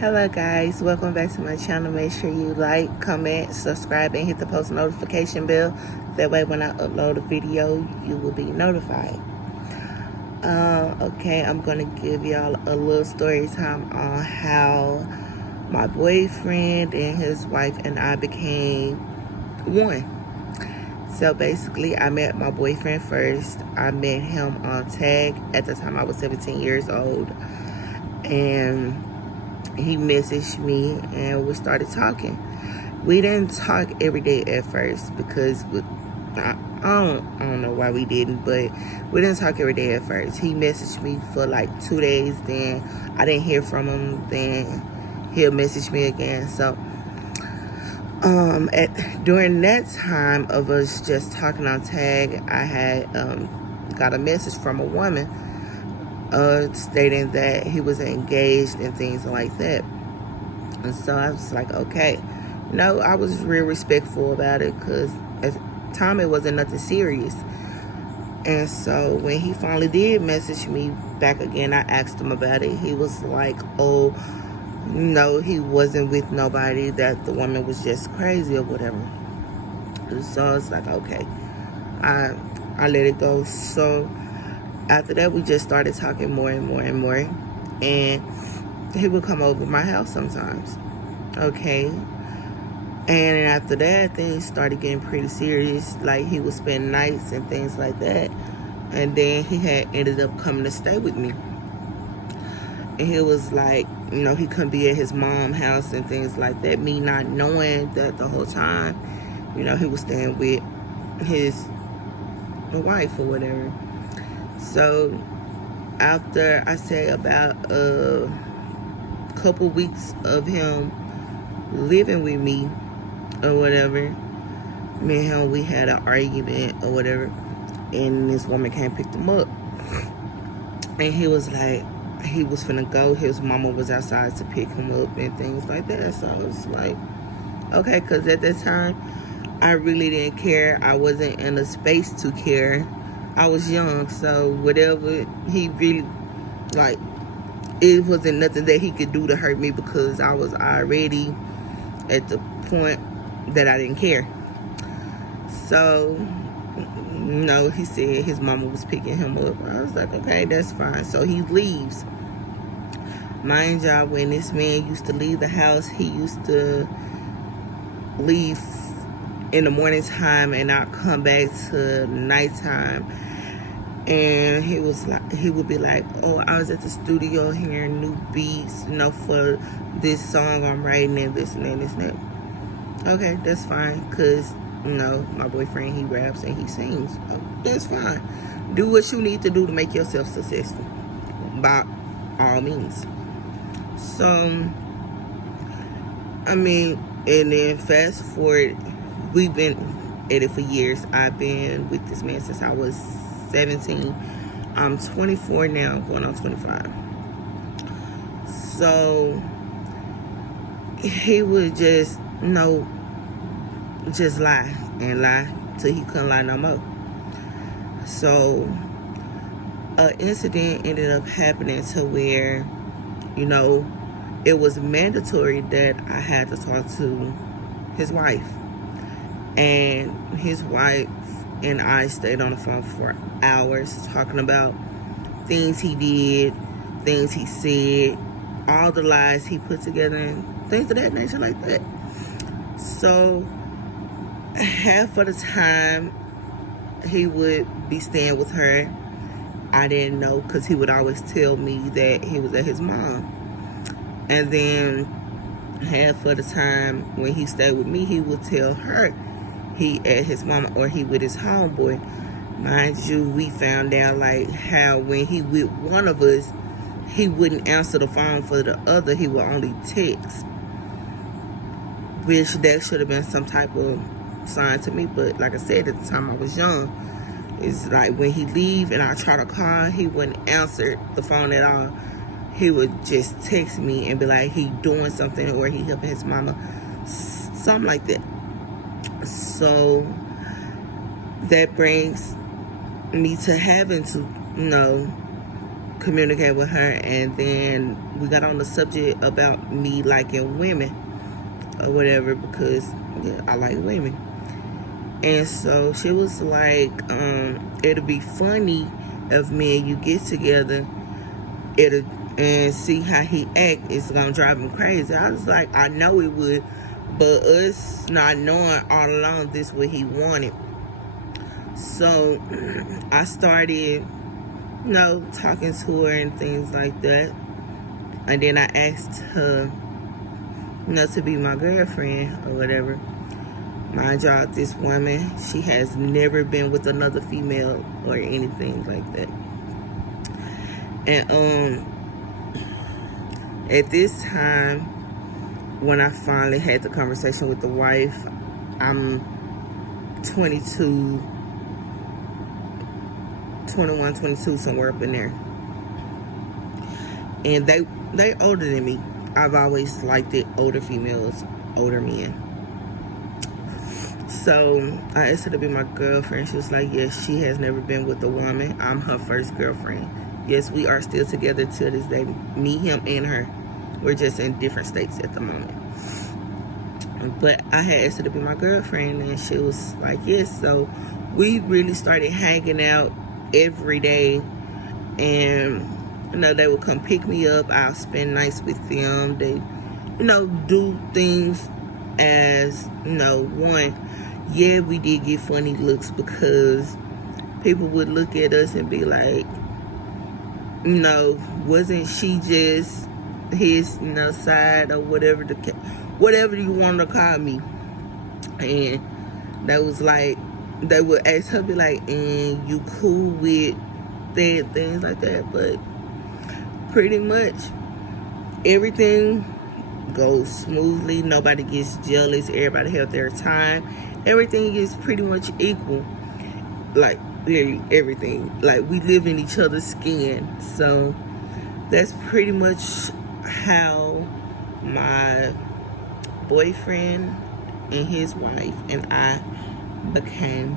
Hello guys, welcome back to my channel. Make sure you like, comment, subscribe, and hit the post notification bell. That way when I upload a video, you will be notified. Okay, I'm going to give y'all a little story time on how my boyfriend and his wife and I became one. So basically, I met my boyfriend first. I met him on Tag. At the time, I was 17 years old. And he messaged me and we started talking. We didn't talk every day at first because I don't know why we didn't, but we didn't talk every day at first. He messaged me for like 2 days, then I didn't hear from him, then he'll message me again. So during that time of us just talking on Tag, I had got a message from a woman stating that he was engaged and things like that. And so I was like, okay. No, I was real respectful about it because at the time it wasn't nothing serious. And so when he finally did message me back again, I asked him about it. He was like, oh, no, he wasn't with nobody, that the woman was just crazy or whatever. And so it's like, okay. I let it go. So after that, we just started talking more and more and more. And he would come over my house sometimes. Okay. And after that, things started getting pretty serious. Like, he would spend nights and things like that. And then he had ended up coming to stay with me. And he was like, you know, he couldn't be at his mom's house and things like that. Me not knowing that the whole time, you know, he was staying with his wife or whatever. So after I say about a couple weeks of him living with me or whatever, me and him, we had an argument or whatever, and this woman came and picked him up. And he was like, he was finna go. His mama was outside to pick him up and things like that. So I was like, okay, because at that time, I really didn't care. I wasn't in a space to care. I was young, so whatever he really, like, it wasn't nothing that he could do to hurt me because I was already at the point that I didn't care. So, no, he said his mama was picking him up. I was like, okay, that's fine. So he leaves. Mind y'all, when this man used to leave the house, he used to leave in the morning time and not come back to nighttime. And he was like, he would be like, oh, I was at the studio hearing new beats, you know, for this song I'm writing and this and that and this and that. Okay, that's fine, because, you know, my boyfriend, he raps and he sings. Oh, that's fine. Do what you need to do to make yourself successful, by all means. So, I mean, and then fast forward, we've been at it for years. I've been with this man since I was 17. I'm 24 now, going on 25. So he would just, you know, just lie and lie till he couldn't lie no more. So an incident ended up happening to where, you know, it was mandatory that I had to talk to his wife. And his wife and I stayed on the phone for hours talking about things he did, things he said, all the lies he put together, and things of that nature like that. So half of the time he would be staying with her. I didn't know because he would always tell me that he was at his mom. And then half of the time when he stayed with me, he would tell her he at his mama or he with his homeboy. Mind you, we found out like how when he with one of us, he wouldn't answer the phone for the other. He would only text, which that should have been some type of sign to me. But like I said, at the time I was young, it's like when he leave and I try to call, he wouldn't answer the phone at all. He would just text me and be like he doing something or he helping his mama, something like that. So that brings me to having to, you know, communicate with her, and then we got on the subject about me liking women or whatever, because yeah, I like women. And so she was like, it'll be funny if me and you get together, and see how he act, it's gonna drive him crazy. I was like, I know it would, but us not knowing all along this what he wanted. So I started, talking to her and things like that. And then I asked her, to be my girlfriend or whatever. Mind y'all, this woman, she has never been with another female or anything like that. And at this time, when I finally had the conversation with the wife, I'm 22, 21, 22, somewhere up in there. And they older than me. I've always liked it, older females, older men. So I asked her to be my girlfriend. She was like, yes, she has never been with a woman. I'm her first girlfriend. Yes, we are still together to this day. Me, him, and her. We're just in different states at the moment. But I had asked her to be my girlfriend, and she was like, yes. So we really started hanging out every day. And, they would come pick me up. I'll spend nights with them. They, do things as, one. Yeah, we did get funny looks because people would look at us and be like, wasn't she just his, side or whatever whatever you want to call me. And that was like, they would ask her, be like, and you cool with that, things like that. But pretty much everything goes smoothly. Nobody gets jealous. Everybody have their time. Everything is pretty much equal. Like, literally everything. Like, we live in each other's skin. So that's pretty much how my boyfriend and his wife and I became